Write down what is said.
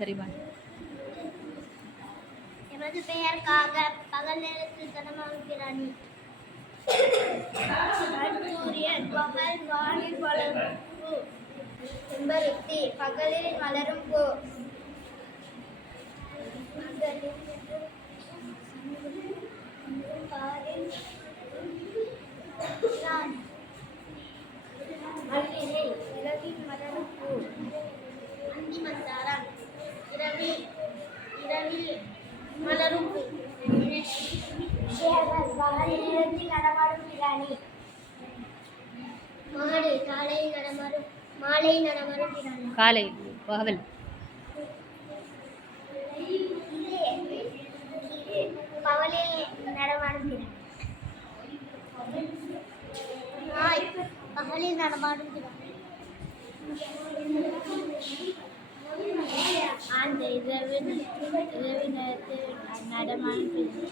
தெரியுமா? எமது பெயர் காக, பகல் நேரத்தில் கனமாகும் பிராணி. சூரியன், பகல் வானில் வளரும் பூ. செம்பருத்தி, பகலில் மலரும் பூ. மல்லிகை, இரவில் மலரும் பூ. அந்தி மந்தாரம், இரவில் மலரும் பூ. சேவல், பகல் நேரத்தில் நடமாடும் பிராணி. மாடு, மாலை நடமாடும் பிராணி. காலை பகல். பகலில் நடமாடும் பிராணி. நாய், பகலில் நடமாடும் பிராணி. அந்த இரவு நேரத்தில் நடமாடும் பிராணி.